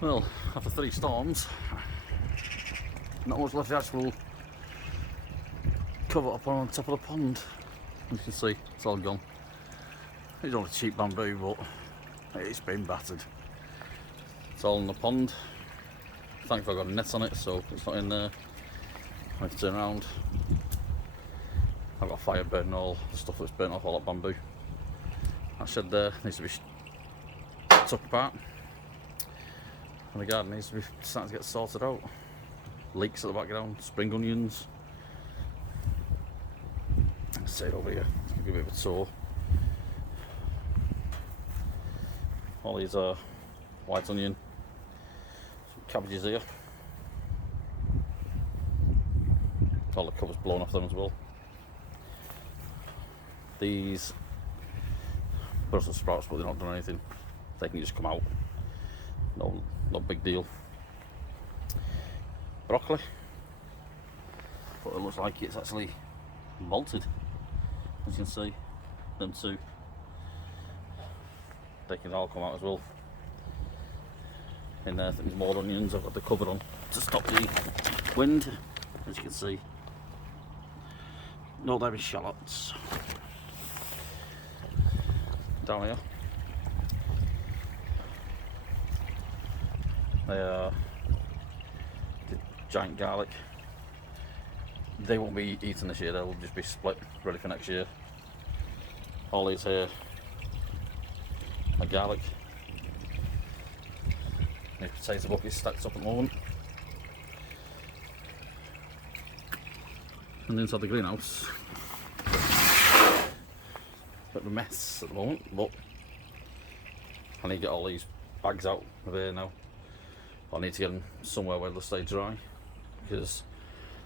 Well, after 3 storms, not much left. The actual cover up on top of the pond. As you can see, it's all gone. It's only cheap bamboo, but it's been battered. It's all in the pond. Thankfully I've got a net on it, so it's not in there. I can turn around. I've got fire burning all the stuff that's burnt off all that bamboo. That shed there needs to be took apart. And the garden needs to be starting to get sorted out. Leeks at the background, spring onions. Let's say it over here, give you a bit of a tour. All these are white onion, some cabbages here. All the cover's blown off them as well. These Brussels sprouts, but they're not done anything. They can just come out. No big deal. Broccoli, but it looks like it's actually molted. As you can see, them two. They can all come out as well. In there, I think there's more onions. I've got the cover on to stop the wind, as you can see. No, there is shallots. Down here. They are the giant garlic. They won't be eaten this year, they'll just be split, ready for next year. All these here are garlic. These potato buckets stacked up at the moment. And inside the greenhouse, bit of a mess at the moment, but I need to get all these bags out of here now. I need to get them somewhere where they'll stay dry, because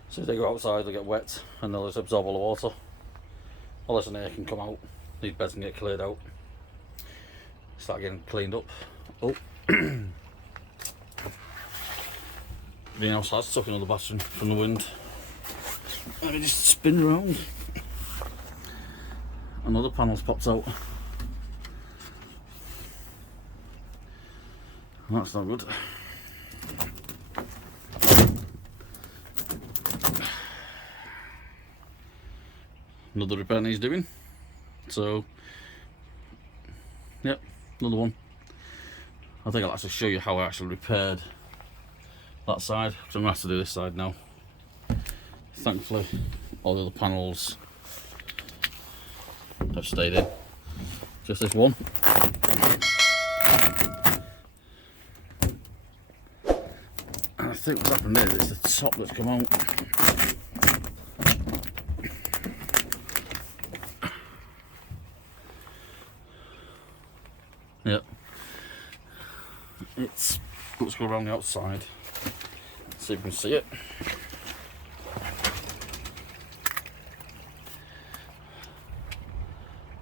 as soon as they go outside they'll get wet and they'll just absorb all the water. All this in here can come out, these beds can get cleared out, start getting cleaned up. Oh, greenhouse has took another battering from the wind. Let me just spin around. Another panel's popped out. That's not good. Another repair needs doing. So, yep, another one. I think I'll actually show you how I actually repaired that side, because I'm going to have to do this side now. Thankfully, all the other panels have stayed in. Just this one. And I think what's happened is it's the top that's come out. Yep. Let's go around the outside. See if you can see it.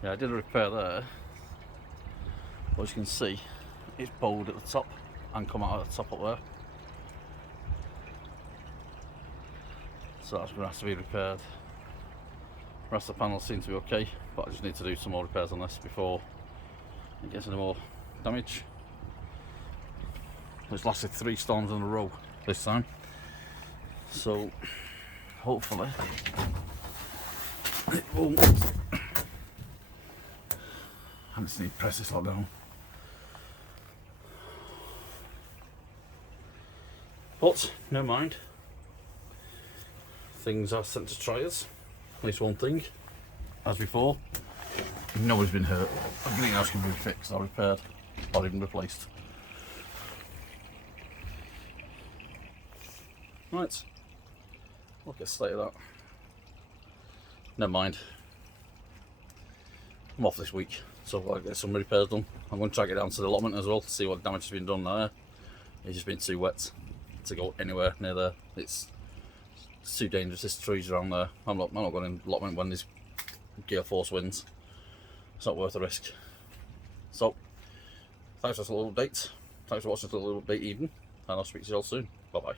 Yeah, I did a repair there. But as you can see, it's bowed at the top and come out at the top up there. So that's going to have to be repaired. The rest of the panels seem to be okay, but I just need to do some more repairs on this before it gets any more damage. It's lasted 3 storms in a row this time, so hopefully it won't. I just need to press this lot down. But never mind. Things are sent to triers. At least one thing. As before, nobody's been hurt. A greenhouse can be fixed or repaired or even replaced. Right. Look at the state of that. Never mind. I'm off this week, so I'll get some repairs done. I'm going to try to get down to the allotment as well to see what damage has been done there. It's just been too wet to go anywhere near there. It's too dangerous. There's trees around there. I'm not going in the allotment when there's gale force winds. It's not worth the risk. So, thanks for this little update. Thanks for watching this little update evening, and I'll speak to you all soon. Bye bye.